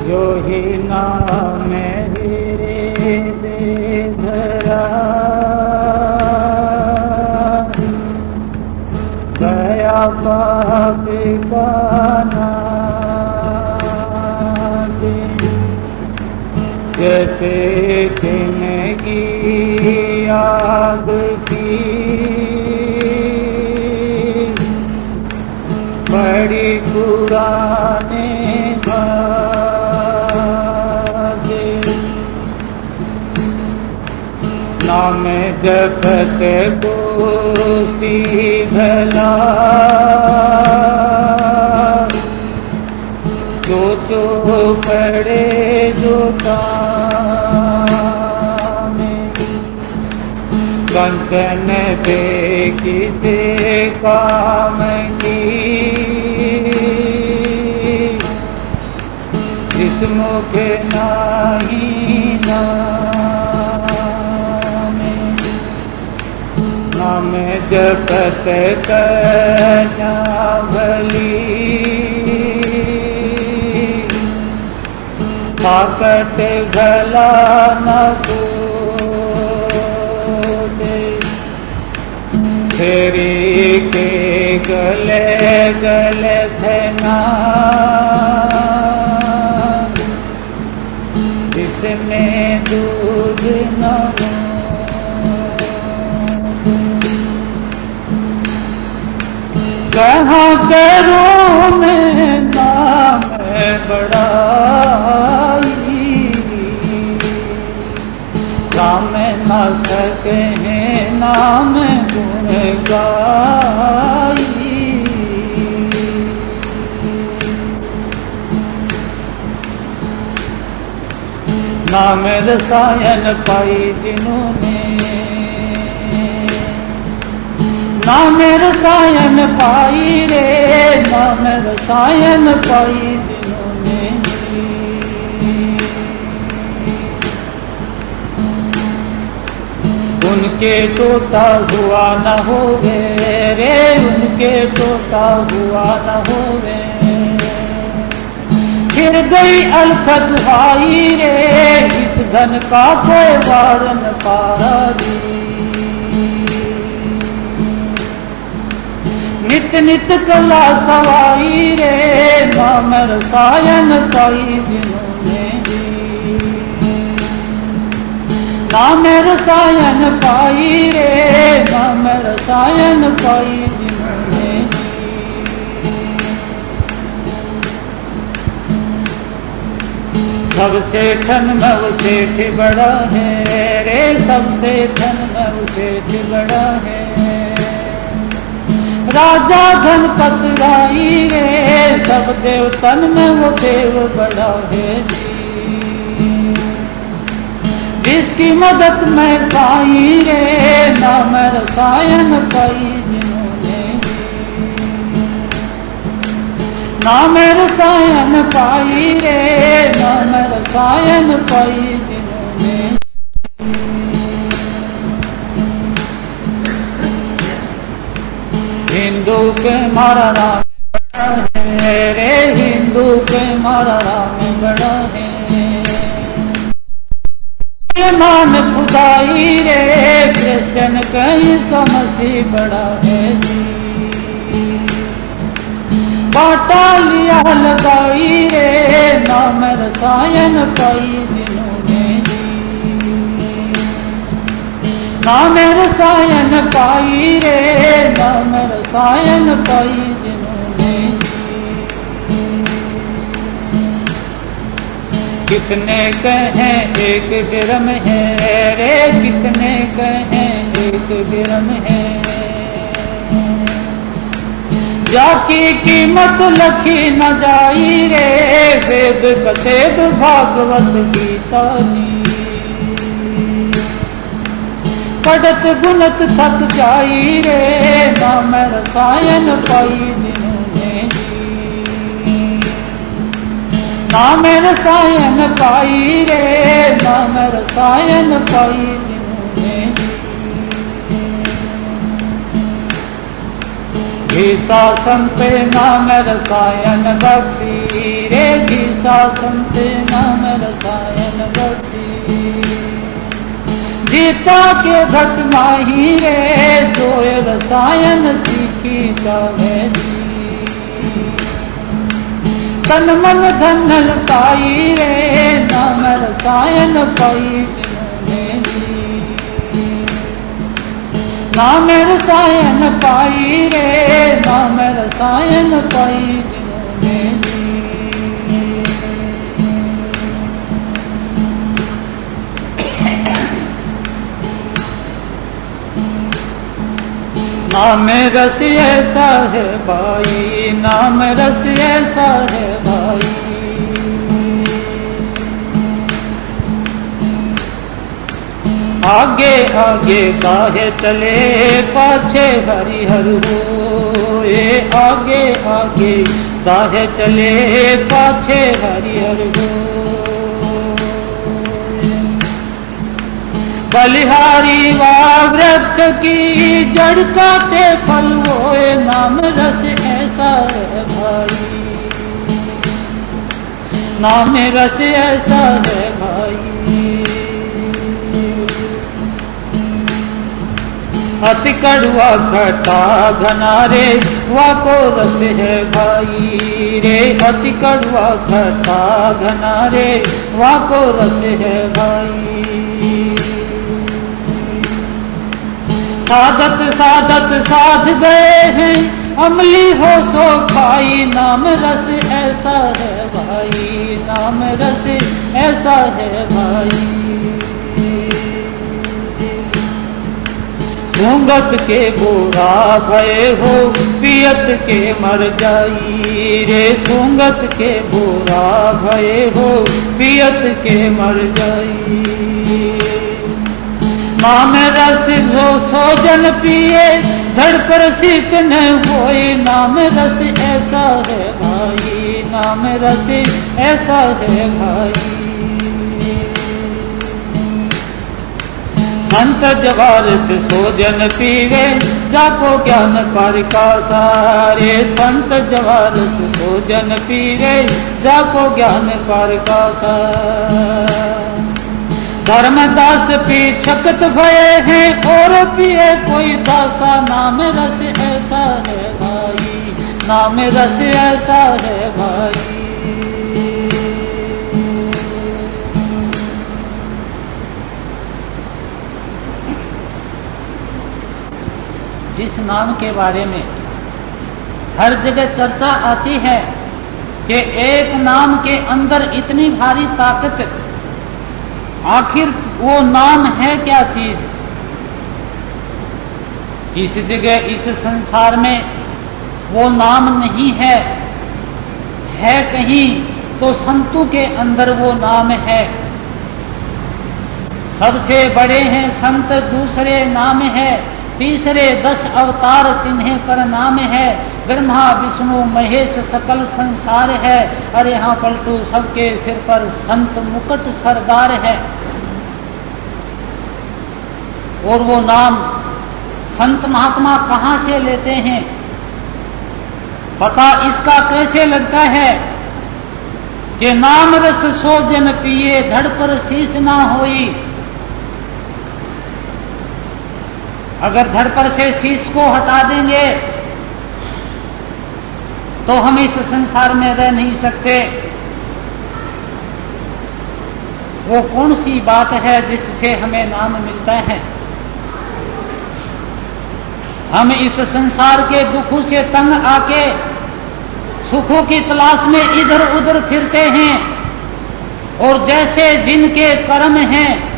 जो ही नाम रे दे धरा गया पाप का नाश। जैसे जिंदगी आग की बड़ी पुराने नाम जपत को भला जो पड़े जो काम कंचन दे किसे काम की जिस मुख नहीं नाम जपत कन्या भली ताकत भला न कूटे फेरी के गले गले धना जिसमें दूध न कहाँ करूँ मैं नाम बड़ाई राम न सके हैं नाम गुण गाई। नाम रसायन पाई जिन्होंने नाम रसायन पाई रे नाम रसायन पाई जिन्होंने उनके टोटा हुआ न होवे रे उनके टोटा हुआ न होवे। फिर गई अलखद दुहाई रे इस धन का कोई वार न पारा दी। नित नित कला सवाई रे नाम रसायन पाई जिन्होंने नाम रसायन पाई रे नाम रसायन पाई जिन्होंने। सबसे धन मव सेठ बड़ा है रे सबसे धन मव सेठ बड़ा है। राजा धनपत राई रे सब देवतन में वो देव बड़ा है जिसकी मदद में साई रे नाम रसायन पाई जिन्होंने नाम रसायन पाई रे नाम रसायन पाई जिन्होंने। हिंदू के मारा राम बड़ा है रे हिंदू के मारा राम बड़ा है। मान खुदाई रे क्रिश्चन कहीं समसी बड़ा है बाटा लिया लगाई रे नाम रसायन पाई जिन्होंने नाम रसायन पाई रे नाम रसायन पाई जिन्होंने। कितने कहें एक बिरम है रे कितने कहें एक बिरम है। जाकी कीमत लखी न जाई रे वेद कथेद भागवत गीता जी। पढ़त गुणत थक जाई रे नाम रसायन पाई जिन्होंने नाम रसायन पाई रे नाम रसायन पाई जिन्होंने। घीसा संत नाम रसायन बख्शी रे, घीसा संत नाम रसायन बख्शी। जीता के घट माही रे, जो रसायन सीखी जावे जी। तन मन धन पाई रे, नाम रसायन पाई जिन्होंने जी। नाम रसायन पाई रे, नाम रसायन पाई जिन्होंने जी। नाम रस ऐसा है भाई, नाम रस ऐसा है भाई। आगे आगे काहे चले, पाछे हरिहर हो। ये आगे आगे काहे चले, पाछे हरिहर हो। बलिहारी वा वृक्ष की जड़ काटे फल होए, नाम रस ऐसा है भाई, नाम रस ऐसा है भाई। अति कड़वा खट्टा घना रे, वाको रस है भाई रे। अति कड़वा खट्टा घना रे, वाको रस है भाई। साधत साधत साध गए हैं, अमली हो सो खाई, नाम रस ऐसा है भाई, नाम रस ऐसा है भाई। सूंगत के बोरा भये हो, पियत के मर जाई रे। सूंगत के बोरा भये हो, पियत के मर जाई। नाम रस जो सोजन पिए, धड़ पर शीश न होए, नाम रस ऐसा है भाई, नाम रस ऐसा है भाई। संत जवार से सोजन पीवे, जाको ज्ञान कर का सारे। संत जवार से सोजन पीवे, जाको ज्ञान कर का सार। धर्मदास पी छकत भये हैं, और पिए कोई दासा, नाम रस ऐसा है भाई, नाम रस ऐसा है भाई। जिस नाम के बारे में हर जगह चर्चा आती है कि एक नाम के अंदर इतनी भारी ताकत, आखिर वो नाम है क्या चीज? इस जगह इस संसार में वो नाम नहीं है, है कहीं तो संतों के अंदर वो नाम है। सबसे बड़े हैं संत, दूसरे नाम है, तीसरे 10 अवतार तिन्हें कर नाम है। ब्रह्मा विष्णु महेश सकल संसार है, अरे यहाँ पलटू सबके सिर पर संत मुकुट सरदार है। और वो नाम संत महात्मा कहाँ से लेते हैं? पता इसका कैसे लगता है कि नाम रस सोजन पिए, धड़ पर शीश ना होई। अगर धड़ पर से शीश को हटा देंगे तो हम इस संसार में रह नहीं सकते। वो कौन सी बात है जिससे हमें नाम मिलता है? हम इस संसार के दुखों से तंग आके सुखों की तलाश में इधर उधर फिरते हैं, और जैसे जिनके कर्म हैं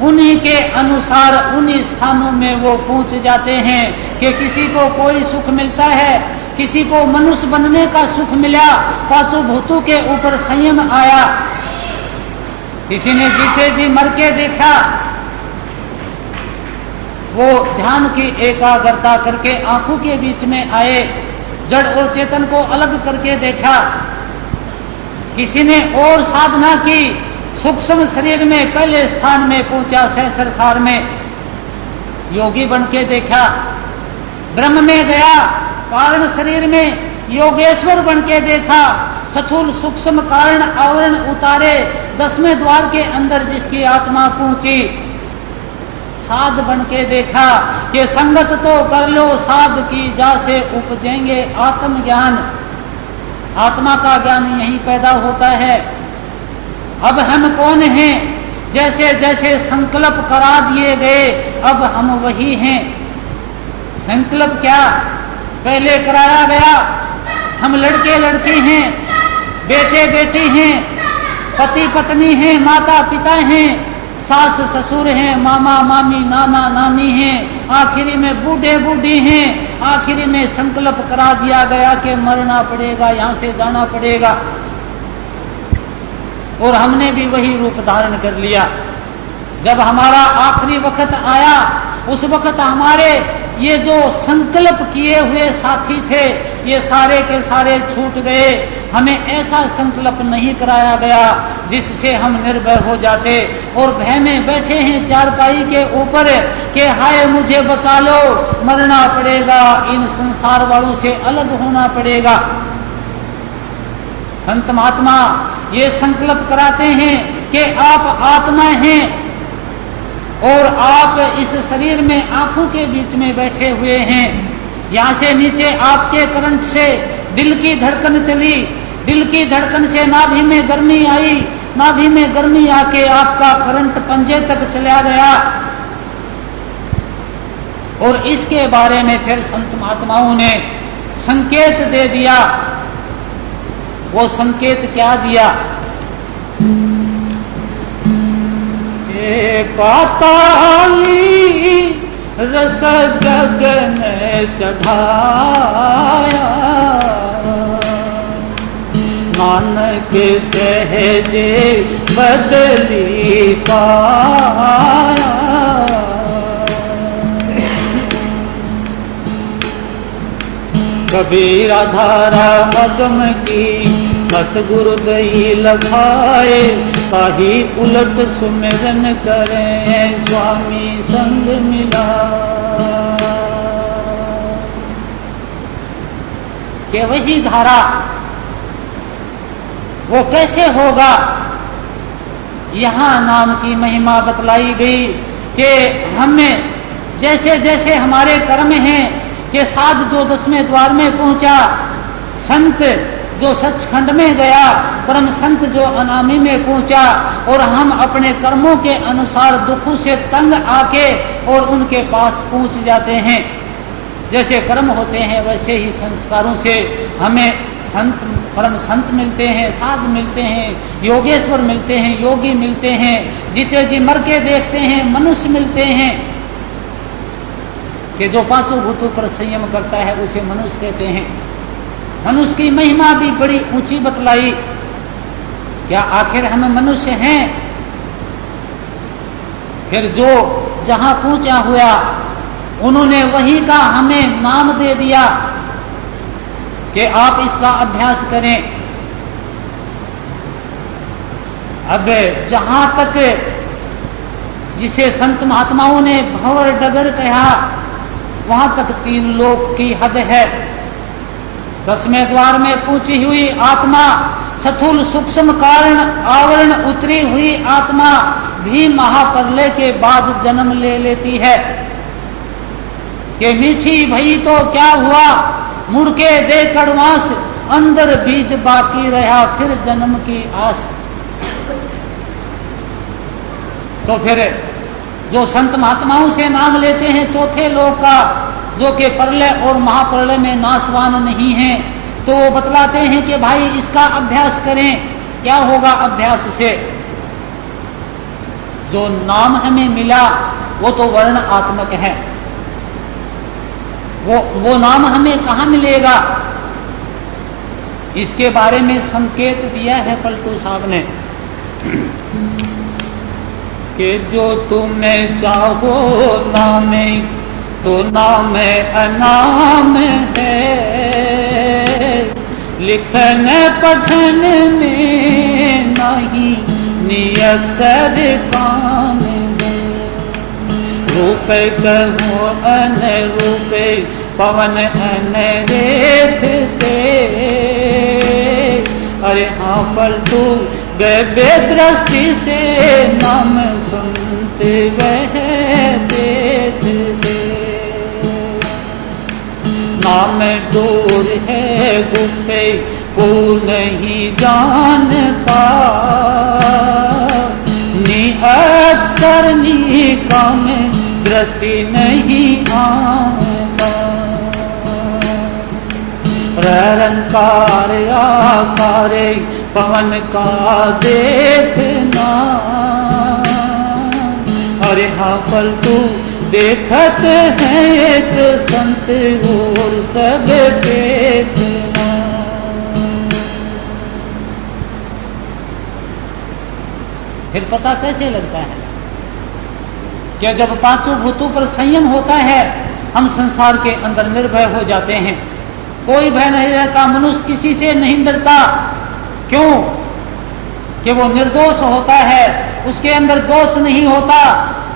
उन्हीं के अनुसार उन्हीं स्थानों में वो पहुंच जाते हैं। कि किसी को कोई सुख मिलता है, किसी को मनुष्य बनने का सुख मिला, पांचों भूतों के ऊपर संयम आया। किसी ने जीते जी मर के देखा, वो ध्यान की एकाग्रता करके आंखों के बीच में आए, जड़ और चेतन को अलग करके देखा। किसी ने और साधना की, सूक्ष्म शरीर में पहले स्थान में पहुंचा, सहस्रसार में योगी बन के देखा। ब्रह्म में गया, कारण शरीर में योगेश्वर बन के देखा, स्थूल सूक्ष्म कारण आवरण उतारे, 10वें द्वार के अंदर जिसकी आत्मा पहुंची, साध बन के देखा कि संगत तो कर लो साध की जा से उपजेंगे आत्मज्ञान। आत्मा का ज्ञान यही पैदा होता है। अब हम कौन हैं? जैसे जैसे संकल्प करा दिए गए अब हम वही हैं। संकल्प क्या पहले कराया गया? हम लड़के लड़की हैं, बेटे बेटी हैं, पति पत्नी हैं, माता पिता हैं, सास ससुर हैं, मामा मामी नाना नानी हैं, आखिरी में बूढ़े बूढ़ी हैं। आखिरी में संकल्प करा दिया गया कि मरना पड़ेगा, यहां से जाना पड़ेगा, और हमने भी वही रूप धारण कर लिया। जब हमारा आखिरी वक्त आया उस वक्त हमारे ये जो संकल्प किए हुए साथी थे ये सारे के सारे छूट गए। हमें ऐसा संकल्प नहीं कराया गया जिससे हम निर्भय हो जाते और भय में बैठे हैं चारपाई के ऊपर कि हाय मुझे बचा लो, मरना पड़ेगा, इन संसार वालों से अलग होना पड़ेगा। संत महात्मा ये संकल्प कराते हैं कि आप आत्मा हैं और आप इस शरीर में आंखों के बीच में बैठे हुए हैं। यहाँ से नीचे आपके करंट से दिल की धड़कन चली, दिल की धड़कन से नाभि में गर्मी आई, नाभि में गर्मी आके आपका करंट पंजे तक चला गया। और इसके बारे में फिर संत महात्माओं ने संकेत दे दिया। वो संकेत क्या दिया? पाताली रस गगन चढ़ाया, नानक सहजे बदली काया। कबीरा धारा अगम की सतगुरु दई लखाए, ताही उलट सुमिरन करें स्वामी संग मिला। कि वही धारा वो कैसे होगा? यहां नाम की महिमा बतलाई गई कि हमें जैसे जैसे हमारे कर्म हैं कि साध जो 10वें द्वार में पहुंचा, संत जो सचखंड में गया, परम संत जो अनामी में पहुंचा, और हम अपने कर्मों के अनुसार दुखों से तंग आके और उनके पास पहुंच जाते हैं। जैसे कर्म होते हैं वैसे ही संस्कारों से हमें संत परम संत मिलते हैं, साध मिलते हैं, योगेश्वर मिलते हैं, योगी मिलते हैं, जीते जी मर के देखते हैं, मनुष्य मिलते हैं कि जो पांचों भूतों पर संयम करता है उसे मनुष्य कहते हैं। मनुष्य की महिमा भी बड़ी ऊंची बतलाई। क्या आखिर हम मनुष्य हैं? फिर जो जहां पहुंचा हुआ उन्होंने वही का हमें नाम दे दिया कि आप इसका अभ्यास करें। अब जहां तक जिसे संत महात्माओं ने भंवर डगर कहा वहां तक 3 लोक की हद है। 10वें द्वार में पहुंची हुई आत्मा, स्थूल सूक्ष्म कारण आवरण उतरी हुई आत्मा भी महाप्रलय के बाद जन्म ले लेती है कि मीठी भई तो क्या हुआ, मुड़ के दे कड़वास, अंदर बीज बाकी रहा फिर जन्म की आस। तो फिर जो संत महात्माओं से नाम लेते हैं चौथे लोक का, जो कि प्रलय और महाप्रलय में नाशवान नहीं है, तो वो बतलाते हैं कि भाई इसका अभ्यास करें। क्या होगा अभ्यास से? जो नाम हमें मिला वो तो वर्ण आत्मक है। वो नाम हमें कहाँ मिलेगा? इसके बारे में संकेत दिया है पलटू साहब ने कि जो तुम्हें चाहो नामे तो नाम अनाम है, लिखन पठन में नहीं नियक्षर काम है। रूप कहो अनरूप पवन देखते, अरे हाँ पलटू गए बेदृष्टि से, नाम सुनते वह देखते। नाम दूर है गुप्ते को नहीं जानता, अक्सर निकम दृष्टि नहीं आता। रंकार आकारे पवन का देखना, अरे हाँ पलटू देखत है एक संत और सब देखना। फिर पता कैसे लगता है कि जब पांचों भूतों पर संयम होता है, हम संसार के अंदर निर्भय हो जाते हैं। कोई भय नहीं रहता, मनुष्य किसी से नहीं डरता। क्यों? कि वो निर्दोष होता है, उसके अंदर दोष नहीं होता,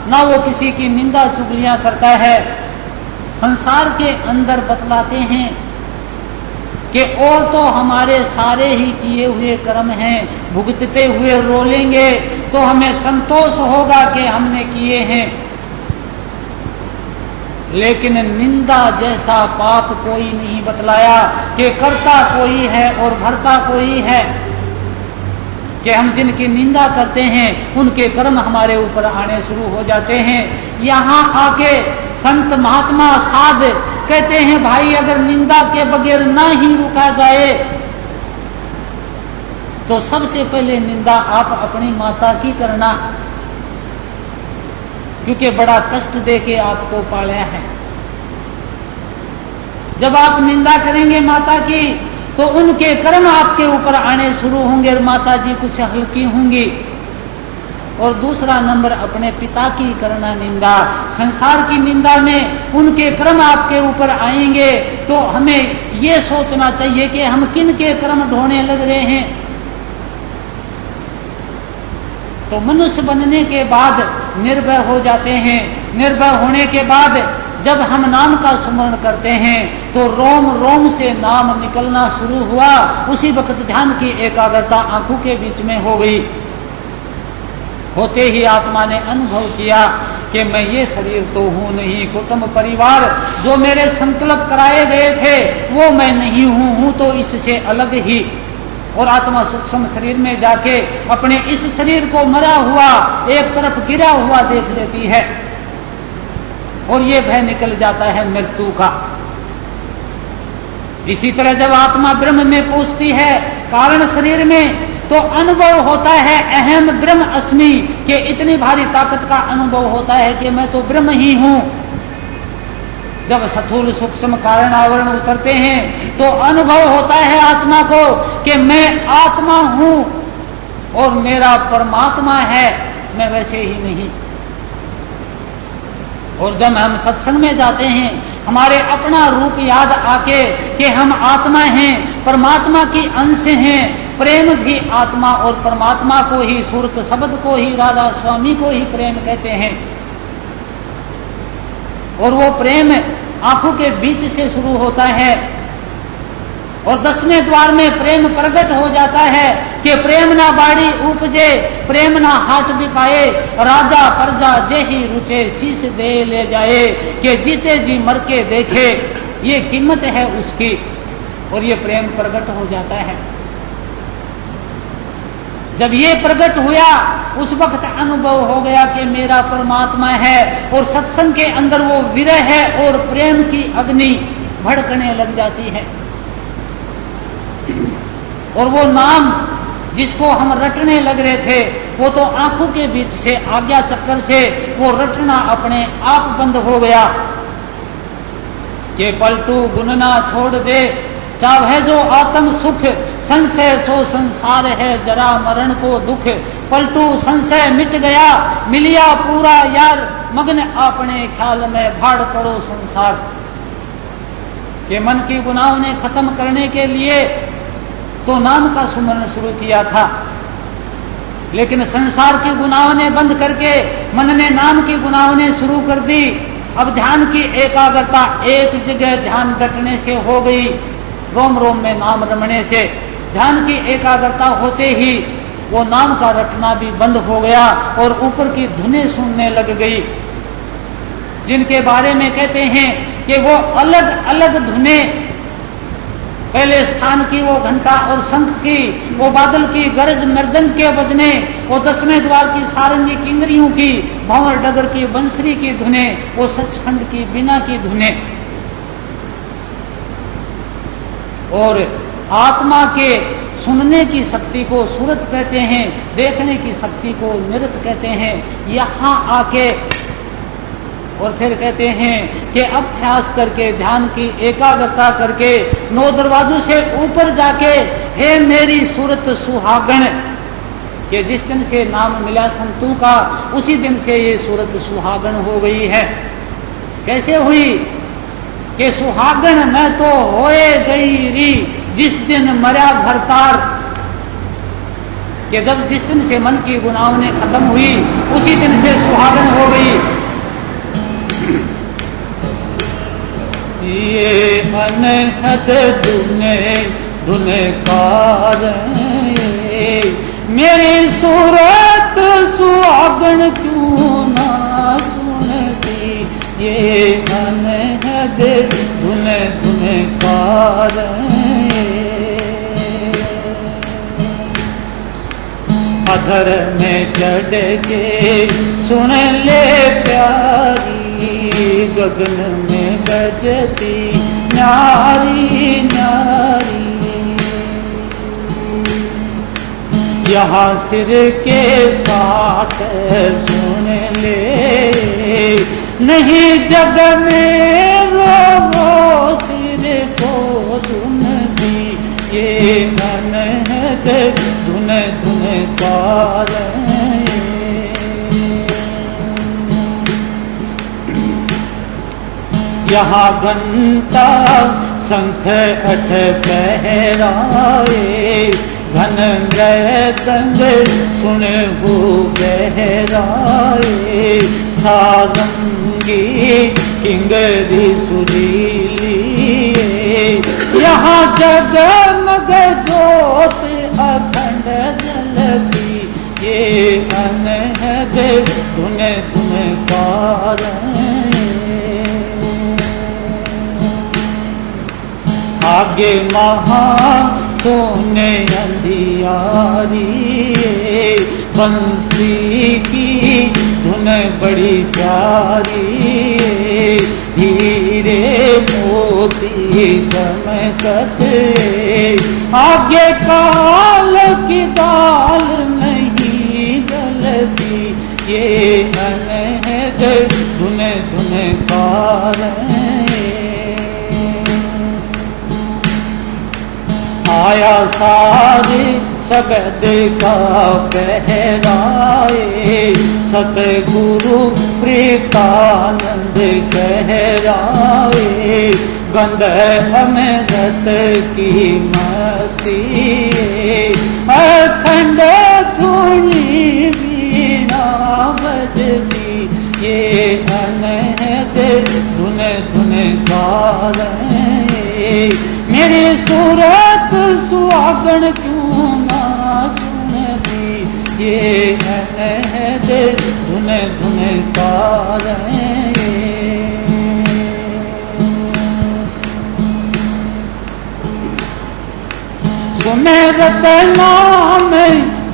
ना वो किसी की निंदा चुगलियां करता है। संसार के अंदर बतलाते हैं कि और तो हमारे सारे ही किए हुए कर्म हैं, भुगतते हुए रोलेंगे तो हमें संतोष होगा कि हमने किए हैं, लेकिन निंदा जैसा पाप कोई नहीं बतलाया कि करता कोई है और भरता कोई है। कि हम जिनकी निंदा करते हैं उनके कर्म हमारे ऊपर आने शुरू हो जाते हैं। यहाँ आके संत महात्मा साध कहते हैं, भाई अगर निंदा के बगैर ना ही रुका जाए तो सबसे पहले निंदा आप अपनी माता की करना, क्योंकि बड़ा कष्ट दे के आपको पाला है। जब आप निंदा करेंगे माता की तो उनके कर्म आपके ऊपर आने शुरू होंगे और माता जी कुछ हल्की होंगी। और दूसरा नंबर अपने पिता की करना निंदा। संसार की निंदा में उनके कर्म आपके ऊपर आएंगे तो हमें ये सोचना चाहिए कि हम किन के कर्म ढोने लग रहे हैं। तो मनुष्य बनने के बाद निर्भय हो जाते हैं। निर्भय होने के बाद जब हम नाम का स्मरण करते हैं तो रोम रोम से नाम निकलना शुरू हुआ। उसी वक्त ध्यान की एकाग्रता आंखों के बीच में हो गई। होते ही आत्मा ने अनुभव किया कि मैं ये शरीर तो हूं नहीं, कुटुंब परिवार जो मेरे संकल्प कराए गए थे वो मैं नहीं हूं तो इससे अलग ही। और आत्मा सूक्ष्म शरीर में जाके अपने इस शरीर को मरा हुआ एक तरफ गिरा हुआ देख लेती है और ये भय निकल जाता है मृत्यु का। इसी तरह जब आत्मा ब्रह्म में पहुंचती है कारण शरीर में तो अनुभव होता है अहम ब्रह्म अस्मि, कि इतनी भारी ताकत का अनुभव होता है कि मैं तो ब्रह्म ही हूं। जब स्थूल सूक्ष्म कारण आवरण उतरते हैं तो अनुभव होता है आत्मा को कि मैं आत्मा हूं और मेरा परमात्मा है, मैं वैसे ही नहीं। और जब हम सत्संग में जाते हैं हमारे अपना रूप याद आके कि हम आत्मा हैं, परमात्मा की अंश हैं। प्रेम भी आत्मा और परमात्मा को ही, सुरत शब्द को ही, राधा स्वामी को ही प्रेम कहते हैं। और वो प्रेम आंखों के बीच से शुरू होता है और 10वें द्वार में प्रेम प्रकट हो जाता है कि प्रेम ना बाड़ी उपजे, प्रेम ना हाट बिकाए, राजा प्रजा जेही रुचे, शीश दे ले जाए, कि जीते जी मर के देखे, ये कीमत है उसकी। और ये प्रेम प्रकट हो जाता है। जब ये प्रकट हुआ उस वक्त अनुभव हो गया कि मेरा परमात्मा है। और सत्संग के अंदर वो विरह है और प्रेम की अग्नि भड़कने लग जाती है। और वो नाम जिसको हम रटने लग रहे थे वो तो आंखों के बीच से, आज्ञा चक्कर से वो रटना अपने आप बंद हो गया। कि पलटू गुनना छोड़ दे, चाहे जो आत्म सुख, संशय सो संसार है, जरा मरण को दुख। पलटू संशय मिट गया, मिलिया पूरा यार, मग्न अपने ख्याल में भाड़ पड़ो संसार। के मन की गुनाहों ने खत्म करने के लिए तो नाम का सुमरण शुरू किया था, लेकिन संसार की गुनाहों ने बंद करके मन ने नाम की गुनाहों ने शुरू कर दी। अब ध्यान की एकाग्रता एक जगह ध्यान डटने से हो गई, रोम रोम में नाम रमने से ध्यान की एकाग्रता होते ही वो नाम का रटना भी बंद हो गया और ऊपर की धुनें सुनने लग गई, जिनके बारे में कहते हैं कि वो अलग अलग धुनें, पहले स्थान की वो घंटा और शंख की, वो बादल की गरज मर्दन के बजने, वो 10वें द्वार की सारंगी किंगरियों की, भंवर डगर की बंसरी की धुनें, वो सचखंड की बीना की धुनें, और आत्मा के सुनने की शक्ति को सूरत कहते हैं, देखने की शक्ति को नृत्य कहते हैं। यहाँ आके और फिर कहते हैं कि अभ्यास करके ध्यान की एकाग्रता करके 9 दरवाजों से ऊपर जाके, हे मेरी सूरत सुहागण, कि जिस दिन से नाम मिला संतों का उसी दिन से ये सूरत सुहागण हो गई है। कैसे हुई कि सुहागण मैं तो होए गई री जिस दिन मरा भरतार, कि जब जिस दिन से मन की गुनाहों खत्म हुई उसी दिन से सुहागण हो गई। ये अनहद धुने धुने कार मेरी सूरत सुहागण क्यों ना सुनती, ये अनहद धुने धुने कार अधर में चढ़ के सुन ले प्यारी, गगन में गजती नारी नारी, यहाँ सिर के साथ सुन ले, नहीं जग में रो सिर को धुन दी, ये अनहद धुन धुन कार यहाँ घंटा शंख अठ पहराए, घन मृदंग सुन हो गहराए, सारंगी किंगरी सुरीली, यहाँ जगमग ज्योत अखंड जलती, ये अनहद धुन धुन कार आगे महा सोने अंधियारी, बंसी की धुन बड़ी प्यारी, हीरे मोती चमकत, आगे काल की दाल नहीं गलती, ये अनहद धुन धुन कार आया सारे सबद का पहराए, सतगुरु प्रीतानंद कहराए, गंध अमृत की मस्ती, अखंड धुनी बीना बजती, ये अनहद धुन धुन कार मेरी सूरत सुहागण क्यों ना सुनती, ये अनहद धुन धुन कार सुमेरत नाम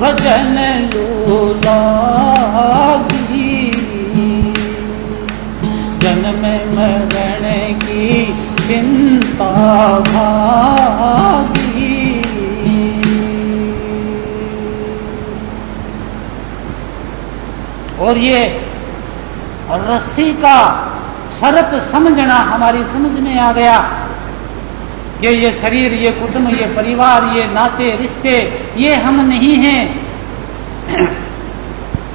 भजन लोलागी, जन्म मरण की चिंता भागी, और ये रस्सी का सर्प समझना हमारी समझ में आ गया कि ये शरीर, ये कुटुंब, ये परिवार, ये नाते रिश्ते, ये हम नहीं हैं।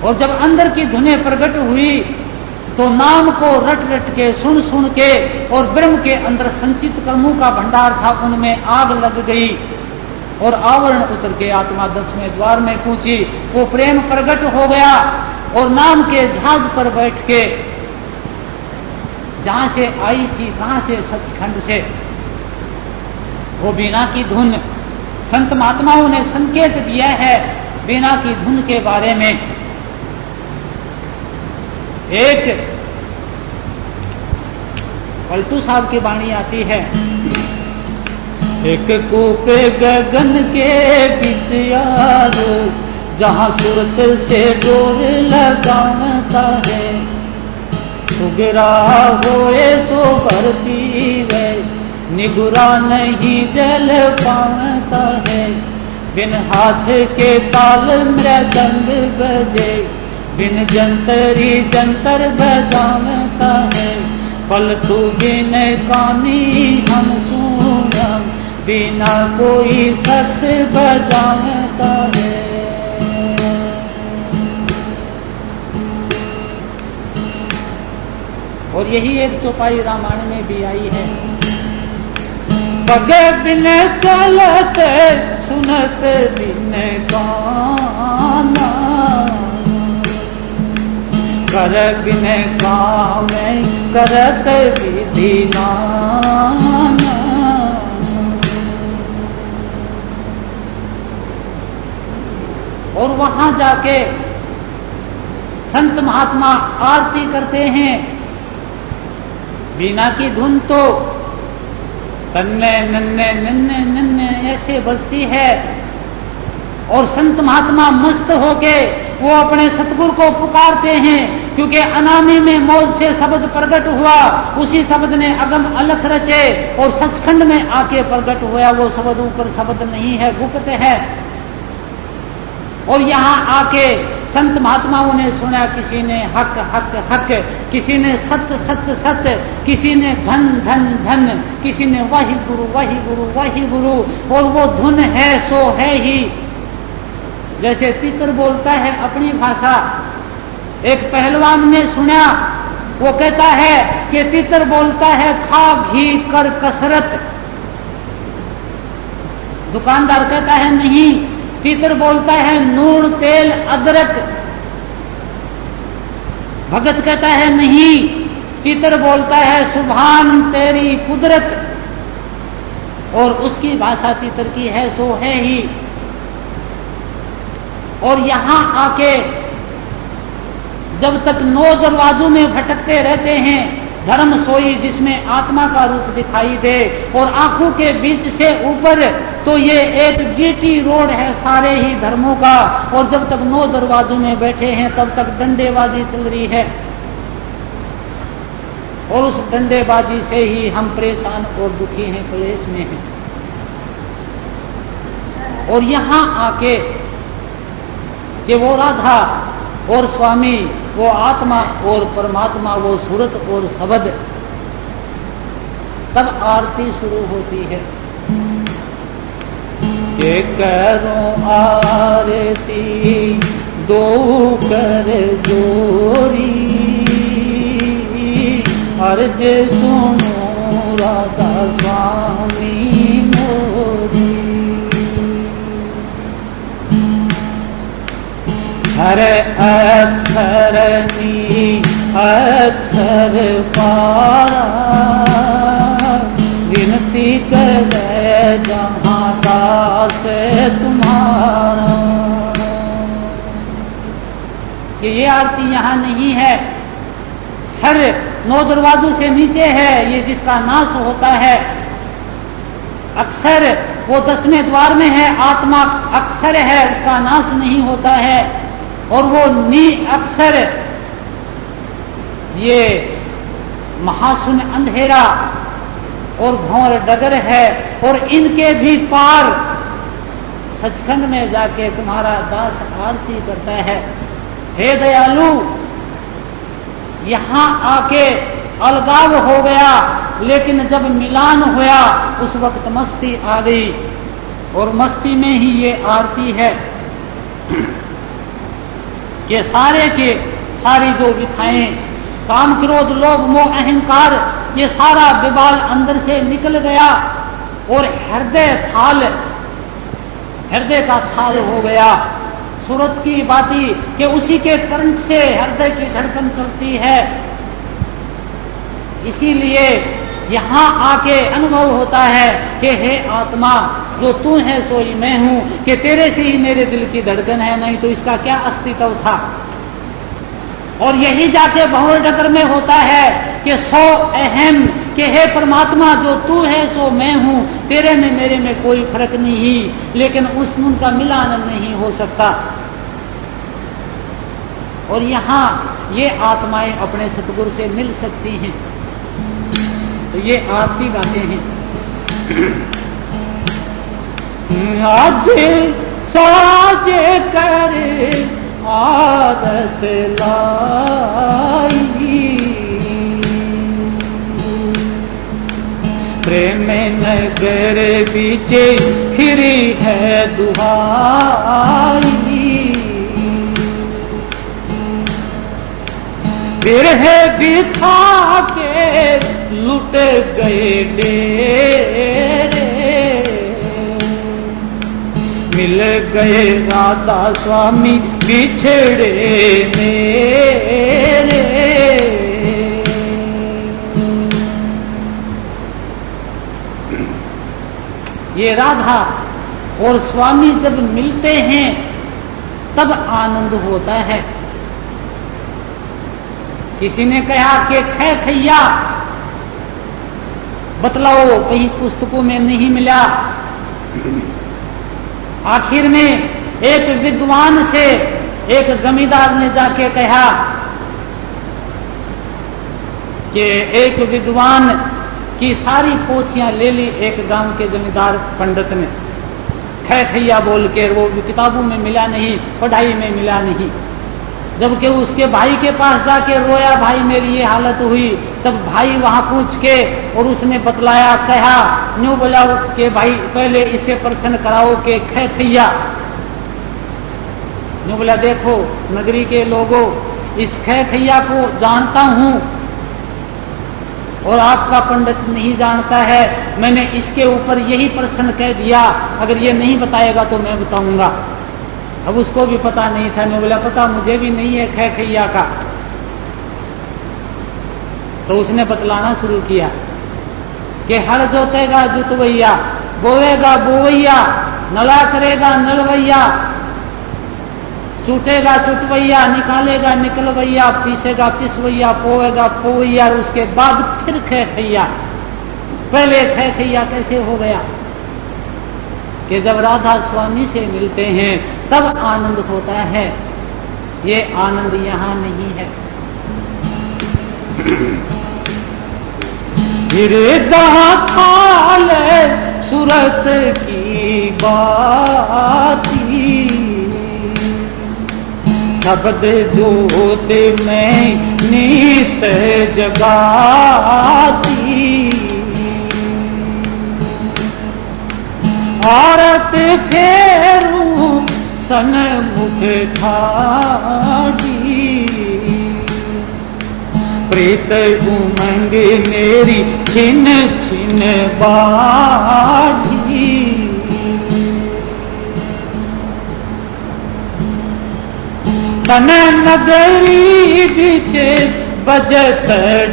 और जब अंदर की धुनें प्रकट हुई तो नाम को रट रट के सुन सुन के, और ब्रह्म के अंदर संचित कर्मों का भंडार था उनमें आग लग गई, और आवरण उतर के आत्मा 10वें द्वार में पहुंची। वो प्रेम प्रकट हो गया और नाम के जहाज पर बैठ के जहां से आई थी, कहां से, सचखंड से। वो वीणा की धुन, संत महात्माओं ने संकेत दिया है वीणा की धुन के बारे में। एक पलटू साहब की वाणी आती है, एक कूपे गगन के बीच यार, जहां सूरत से डोर लगाता है, सुगरा होए सो भरती है, निगुरा नहीं जल पाता है, बिन हाथ के ताल मृदंग बजे, बिन जंतरी जंतर बजाता है, पलटू बिन कानी हम सुना, बिना कोई शख्स बजाता है। और यही एक चौपाई रामायण में भी आई है, बगे बिन चलत सुनत बिन काना, कर बिन काम करत विधि नाना। और वहां जाके संत महात्मा आरती करते हैं। वीणा की धुन तो तन्ने नन्ने नन्ने नन्ने ऐसे बजती है, और संत महात्मा मस्त होके वो अपने सतगुरु को पुकारते हैं, क्योंकि अनामी में मौज से शब्द प्रकट हुआ, उसी शब्द ने अगम अलख रचे और सचखंड में आके प्रकट हुआ। वो शब्द ऊपर शब्द नहीं है, गुप्त है। और यहाँ आके संत महात्माओं ने सुना, किसी ने हक हक हक, किसी ने सत्य सत्य सत्य, किसी ने धन धन धन, किसी ने वाहि गुरु वाहि गुरु वाहि गुरु। और वो धुन है सो है ही। जैसे तीतर बोलता है अपनी भाषा, एक पहलवान ने सुना, वो कहता है कि तीतर बोलता है खा घी कर कसरत। दुकानदार कहता है नहीं, तीतर बोलता है नून तेल अदरक। भगत कहता है नहीं, तीतर बोलता है सुभान तेरी कुदरत। और उसकी भाषा तीतर की है सो है ही। और यहां आके जब तक 9 दरवाजों में भटकते रहते हैं, धर्म सोई जिसमें आत्मा का रूप दिखाई दे, और आंखों के बीच से ऊपर तो ये एक जीटी रोड है सारे ही धर्मों का। और जब तक 9 दरवाजों में बैठे हैं तब तक डंडेबाजी चल रही है, और उस डंडेबाजी से ही हम परेशान और दुखी हैं, क्लेश में हैं। और यहां आके कि वो राधा और स्वामी, वो आत्मा और परमात्मा, वो सूरत और शब्द, तब आरती शुरू होती है कि करो आरती दो कर जोरी, अर्ज सुनो राधा स्वामी मोरी। हर अक्षर नी अक्षर पारा, विनती करे जहाँ दास तुम्हारा। कि ये आरती यहाँ नहीं है, छर 9 दरवाजों से नीचे है, ये जिसका नाश होता है। अक्षर वो 10वें द्वार में है, आत्मा अक्षर है, उसका नाश नहीं होता है। और वो नी अक्षर, ये महाशून्य अंधेरा और घोर डगर है, और इनके भी पार सचखंड में जाके तुम्हारा दास आरती करता है। हे दयालु, यहां आके अलगाव हो गया, लेकिन जब मिलान हुआ उस वक्त मस्ती आ गई, और मस्ती में ही ये आरती है कि सारे के सारी जो विखाएं, काम क्रोध लोभ मोह अहंकार, ये सारा विबाल अंदर से निकल गया, और हृदय का थाल हो गया। सूरत की बाती कि उसी के करंट से हृदय की धड़कन चलती है। इसीलिए यहाँ आके अनुभव होता है कि हे आत्मा, जो तू है सो ही मैं हूं, कि तेरे से ही मेरे दिल की धड़कन है, नहीं तो इसका क्या अस्तित्व था। और यही जाके बहुडगर में होता है कि सो अहम, कि हे परमात्मा, जो तू है सो मैं हूं, तेरे में मेरे में कोई फर्क नहीं, लेकिन उनका मिलान नहीं हो सकता। और यहाँ ये आत्माएं अपने सतगुरु से मिल सकती हैं। तो ये आप भी गाते हैं, आज साजे कर आदत लाई, प्रेम नगर बीचे फिरी है दुहाई, बिरह बिठा के लुट गए डेरे, मिल गए राधा स्वामी बिछड़े मेरे। ये राधा और स्वामी जब मिलते हैं तब आनंद होता है। किसी ने कहा कि खे खैया बतलाओ, कहीं पुस्तकों में नहीं मिला। आखिर में एक विद्वान से एक जमींदार ने जाके कहा कि एक विद्वान की सारी पोथियां ले ली एक गांव के जमींदार पंडित ने, खे खैया बोल के, वो किताबों में मिला नहीं, पढ़ाई में मिला नहीं। जबकि उसके भाई के पास जाके रोया, भाई मेरी ये हालत हुई, तब भाई वहां पूछ के और उसने बतलाया, कहा न्यू बोला कि भाई पहले इसे प्रश्न कराओ कि खे खैया। न्यू बोला देखो नगरी के लोगों, इस खे खैया को जानता हूं और आपका पंडित नहीं जानता है, मैंने इसके ऊपर यही प्रश्न कह दिया, अगर ये नहीं बताएगा तो मैं बताऊंगा। अब उसको भी पता नहीं था, ने बोला पता मुझे भी नहीं है खे खैया का। तो उसने बतलाना शुरू किया कि हर जोतेगा जुतवैया, बोवेगा बोवैया, नला करेगा नलवैया, चूटेगा चुटवैया, निकालेगा निकलवैया, पीसेगा पिसवैया, पोवेगा पोवैया, और उसके बाद फिर खे खैया। पहले खे खैया कैसे हो गया कि जब राधा स्वामी से मिलते हैं तब आनंद होता है। ये आनंद यहाँ नहीं है। थाल सूरत की बाती, शब्द जोत में नीत जगाती, आरत फेरूं सन्मुख ठाड़ी, प्रीत उमंग मेरी छिन छिन बाढ़ी। तन नगरी बिच बजत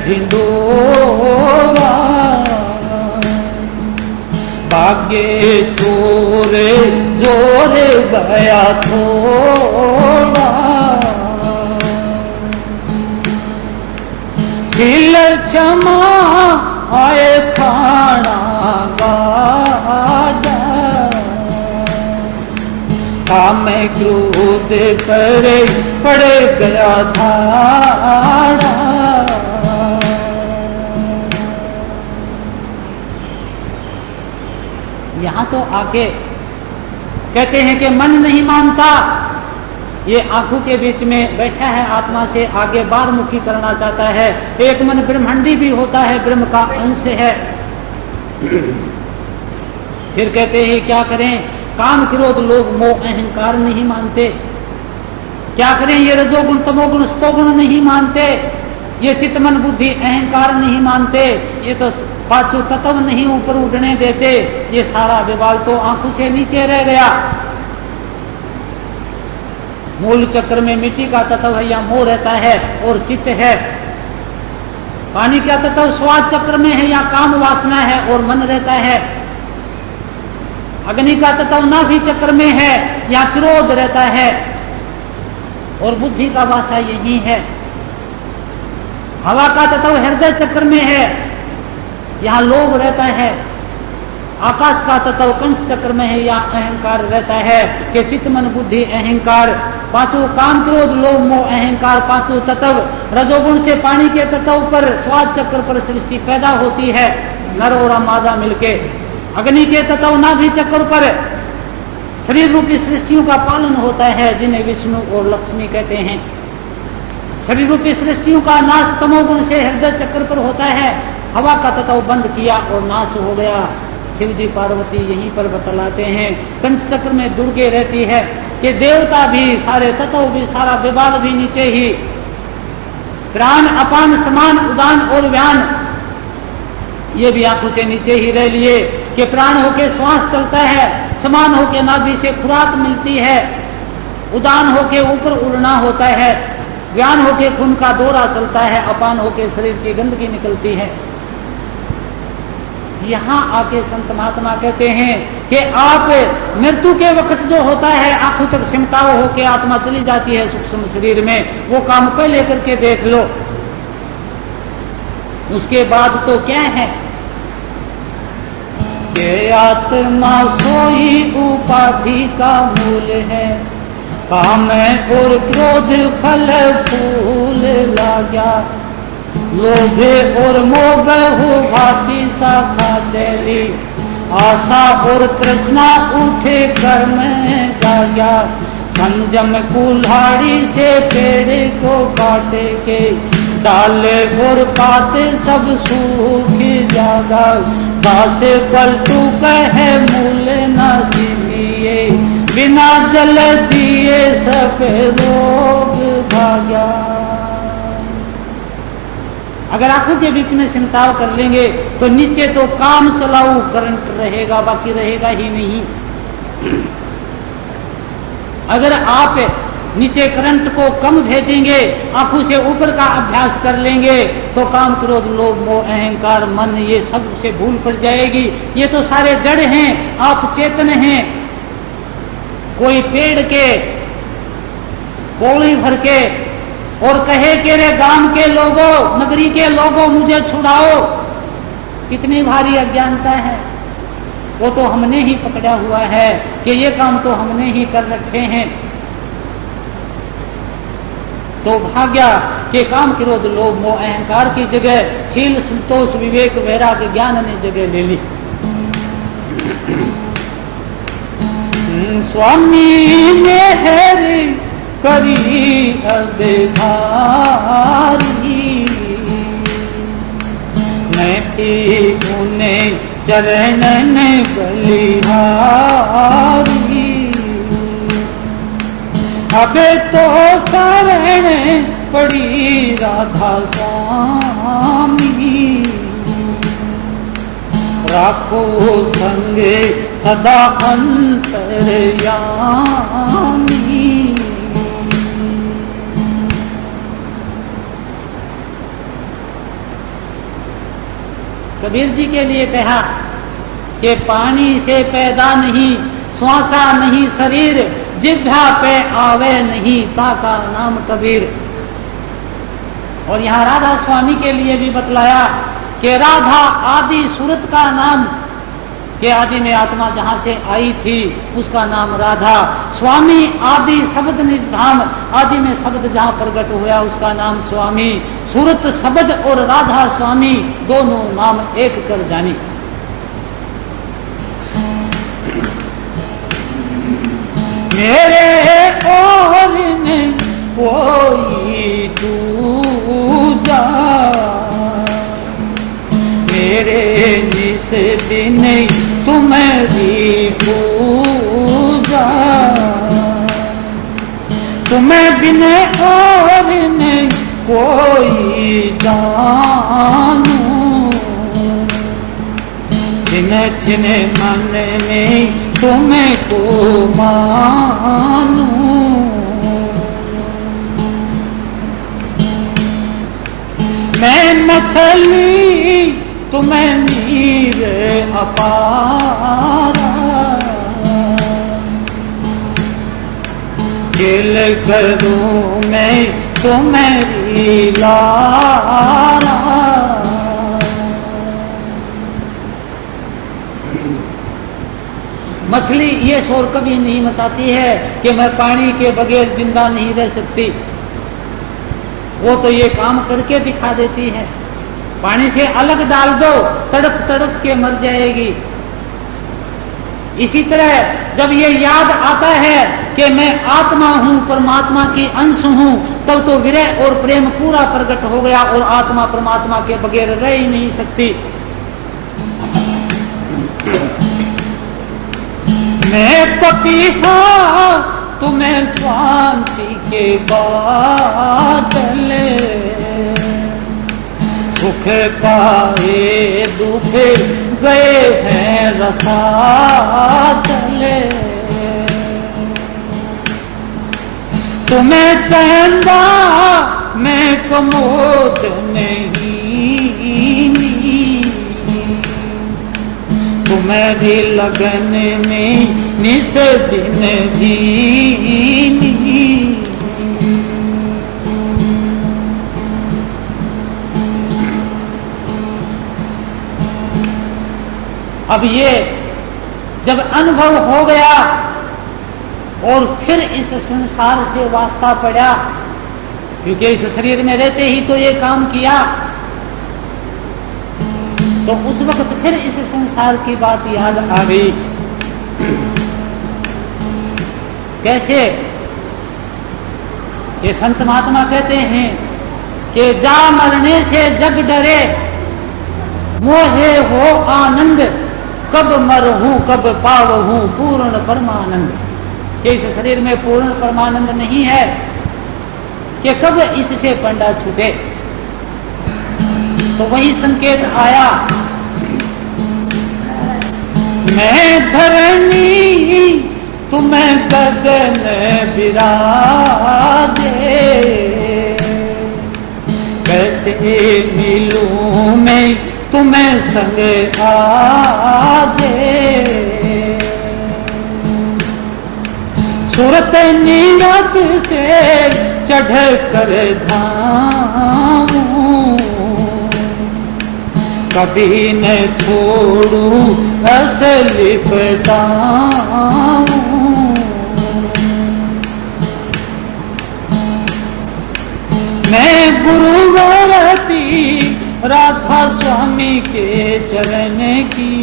ढिंडोरा, भाग्य चोर जोर गया थोड़ा, सिल क्षमा आए खाना गाड़ा, काम क्रोध करे पड़ गया धाड़ा। यहां तो आके कहते हैं कि मन नहीं मानता, ये आंखों के बीच में बैठा है, आत्मा से आगे बारमुखी करना चाहता है। एक मन ब्रह्मांडी भी होता है, ब्रह्म का अंश है। फिर कहते हैं क्या करें, काम क्रोध लोभ मोह अहंकार नहीं मानते, क्या करें, ये रजोगुण तमोगुण स्तोगुण नहीं मानते, ये चित्तमन बुद्धि अहंकार नहीं मानते, ये तो पांचों तत्व नहीं ऊपर उठने देते। ये सारा विवाल तो आंखों से नीचे रह गया। मूल चक्र में मिट्टी का तत्व है या मोह रहता है और चित्त है। पानी का तत्व स्वाद चक्र में है या काम वासना है और मन रहता है। अग्नि का तत्व नाभि चक्र में है या क्रोध रहता है और बुद्धि का वासा यही है। हवा का तत्व हृदय चक्र में है, यहाँ लोभ रहता है। आकाश का तत्व कंठ चक्र में है या अहंकार रहता है कि चित्त मन बुद्धि अहंकार, पांचों काम क्रोध लोभ मोह अहंकार, पांचों तत्व रजोगुण से पानी के तत्व पर स्वाद चक्र पर सृष्टि पैदा होती है, नर और मादा मिलके। अग्नि के तत्व नाभि चक्र पर शरीर रूपी सृष्टियों का पालन होता है, जिन्हें विष्णु और लक्ष्मी कहते हैं। शरीर रूपी सृष्टियों का नाश तमोगुण से हृदय चक्र पर होता है। हवा का तत्व बंद किया और नाश हो गया। शिव जी पार्वती यहीं पर बतलाते हैं। कंठ चक्र में दुर्गे रहती है कि देवता भी, सारे तत्व भी, सारा विभाग भी नीचे ही। प्राण अपान समान उदान और व्यान, ये भी आंखों से नीचे ही रह लिए कि प्राण होके श्वास चलता है, समान होके नाभि से खुराक मिलती है, उदान होके ऊपर उड़ना होता है, व्यान होके खून का दौरा चलता है, अपान होके शरीर की गंदगी निकलती है। यहाँ आके संत महात्मा कहते हैं कि आप मृत्यु के वक्त जो होता है आंखों तक सिमटाव होके आत्मा चली जाती है सूक्ष्म शरीर में, वो काम पहले करके देख लो। उसके बाद तो क्या है कि आत्मा सोई उपाधि का मूल है, काम और क्रोध फल फूल लाग्या, लोभ और मोह भाती शाखा चली, आशा और तृष्णा उठे कर्म जाग्या, संजम कुल्हाड़ी से पेड़ को काटे के, डाले और पाते सब सूख जागा, दासे पलटू कहे मूल न सींचिए, बिना जल दिए सब रोग भाग्या। अगर आंखों के बीच में सिमटाव कर लेंगे तो नीचे तो काम चलाऊ करंट रहेगा, बाकी रहेगा ही नहीं। अगर आप नीचे करंट को कम भेजेंगे, आंखों से ऊपर का अभ्यास कर लेंगे तो काम क्रोध लोभ मोह अहंकार मन ये सब से भूल पड़ जाएगी। ये तो सारे जड़ हैं, आप चेतन हैं। कोई पेड़ के पौड़ी भर के और कहे कि रे गांव के लोगों, नगरी के लोगों मुझे छुड़ाओ, कितनी भारी अज्ञानता है। वो तो हमने ही पकड़ा हुआ है कि ये काम तो हमने ही कर रखे हैं। तो भाग्या के काम क्रोध लोभ मोह अहंकार की जगह शील संतोष विवेक वैराग्य ज्ञान ने जगह ले ली। स्वामी मेहर करी अबधारी, मैं भी उन्हें चरणन बलिहारी, अबे तो शरण पड़ी राधा स्वामी, राखो संगे सदा अंतर्यामी। कबीर जी के लिए कहा कि पानी से पैदा नहीं, श्वासा नहीं शरीर, जिह्वा पे आवे नहीं, ताका नाम कबीर। और यहाँ राधा स्वामी के लिए भी बतलाया कि राधा आदि सूरत का नाम, कि आदि में आत्मा जहां से आई थी उसका नाम राधा। स्वामी आदि शब्द निज धाम, आदि में शब्द जहां प्रकट हुआ उसका नाम स्वामी। सूरत शब्द और राधा स्वामी दोनों नाम एक कर जानी। मेरे और में कोई दूजा, मेरे जिस दिन तुम्हारी पूजा, तुम्हें बिन और में कोई जानू, छिन छिन मन में तुम्हें को मानू। मैं मछली तुम्हें नीर अपारा, गिल करूं मैं तुम्हें लारा। मछली ये शोर कभी नहीं मचाती है कि मैं पानी के बगैर जिंदा नहीं रह सकती। वो तो ये काम करके दिखा देती है। पानी से अलग डाल दो, तड़प तड़प के मर जाएगी। इसी तरह जब ये याद आता है कि मैं आत्मा हूं, परमात्मा की अंश हूं, तब तो विरह और प्रेम पूरा प्रकट हो गया और आत्मा परमात्मा के बगैर रह ही नहीं सकती। मैं पपीहा तुम्हें शांति के बादल, सुख पाए दुख गए हैं रसातल। तुम्हें चंदा मैं कमोद नहीं, तुम्हारी लगन में निस दिन दीनी। अब ये जब अनुभव हो गया और फिर इस संसार से वास्ता पड़ा, क्योंकि इस शरीर में रहते ही तो ये काम किया, तो उस वक्त फिर इस संसार की बात याद आ गई। कैसे? ये संत महात्मा कहते हैं कि जा मरने से जग डरे, मोहे हो आनंद, कब मरहूं कब पावहूं पूर्ण परमानंद। कि इस शरीर में पूर्ण परमानंद नहीं है कि कब इससे पंडा छूटे। तो वही संकेत आया, मैं धरणी तुम्हें गगन विराजे, कैसे मिलूं मैं तुम्हें संग आजे। सूरत नीरत से चढ़ कर धामूं, कभी न छोड़ूं असली पटाऊं। मैं गुरुवरती राधा स्वामी के चरण की,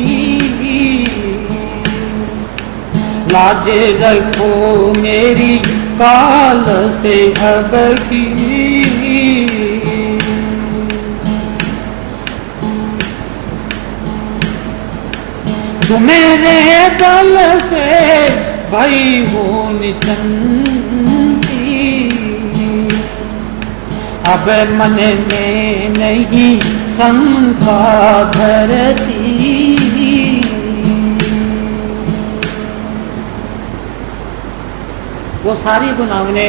लाज रखो मेरी काल से अब की। तुम्हारे बल से भई हूँ निचंदी, अब मन में नहीं शंका धरती। वो सारी गुनाहने,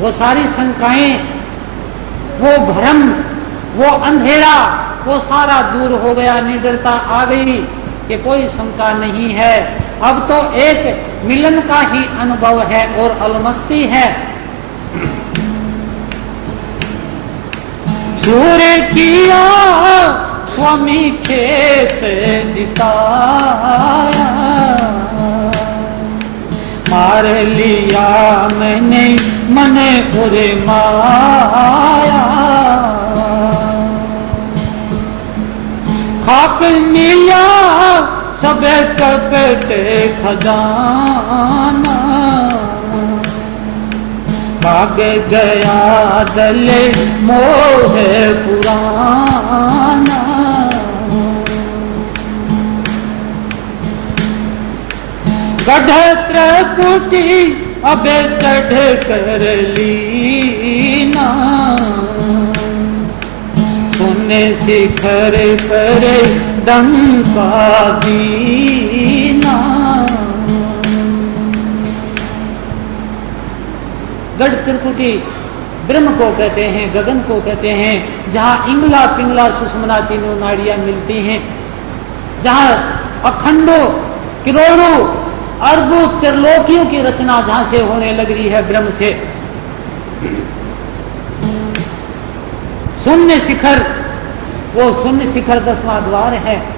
वो सारी शंकाएं, वो भ्रम, वो अंधेरा, वो सारा दूर हो गया। निडरता आ गई कि कोई शंका नहीं है। अब तो एक मिलन का ही अनुभव है और अलमस्ती है। सूर्य किया स्वामी खेत जिताया, मार लिया मैंने मन उरे माया। खाक मिला सब कपट खजाना, भाग गया दले मोह पुराना। गढ़ त्रिकुटी अब चढ़ कर लीना, सोने शिखर पर डंका दीना। गढ़ त्रिकुटी ब्रह्म को कहते हैं, गगन को कहते हैं, जहां इंगला पिंगला सुषमना तीनों नाड़ियां मिलती हैं, जहां अखंडों करोड़ों अरबों त्रिलोकियों की रचना जहां से होने लग रही है, ब्रह्म से। शून्य शिखर, वो शून्य शिखर 10वां द्वार है।